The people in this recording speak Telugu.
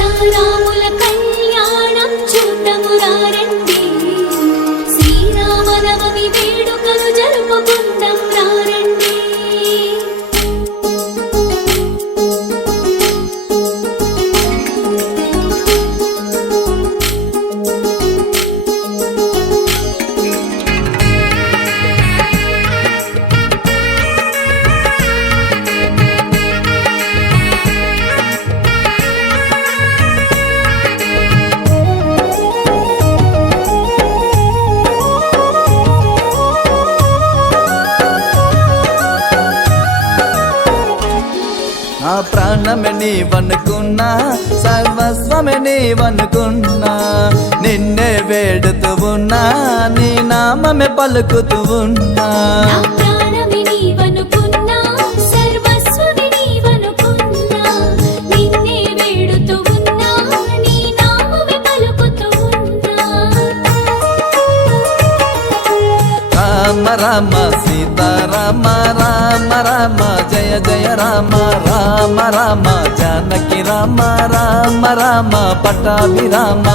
సీతారాముల కళ్యాణం చూద్దాము రండి, శ్రీరామనవమి వేడుకలు జరుపుకుందాం రండి. నా ప్రాణమే నీవనుకున్నా, సర్వస్వమే నీవనుకున్నా, నిన్నే వేడుతూ ఉన్నా, నీ నామమే పలుకుతూ ఉన్నా. నా ప్రాణమే నీవనుకున్నా, సర్వస్వమే నీవనుకున్నా, నిన్నే వేడుతూ ఉన్నా, నీ నామమే పలుకుతూ ఉన్నా. రామ రామ సీతారామ రామ రామ జయ జయ రామ రామ రామ జానకి రామ రామ రామ పట్టాభి రామ.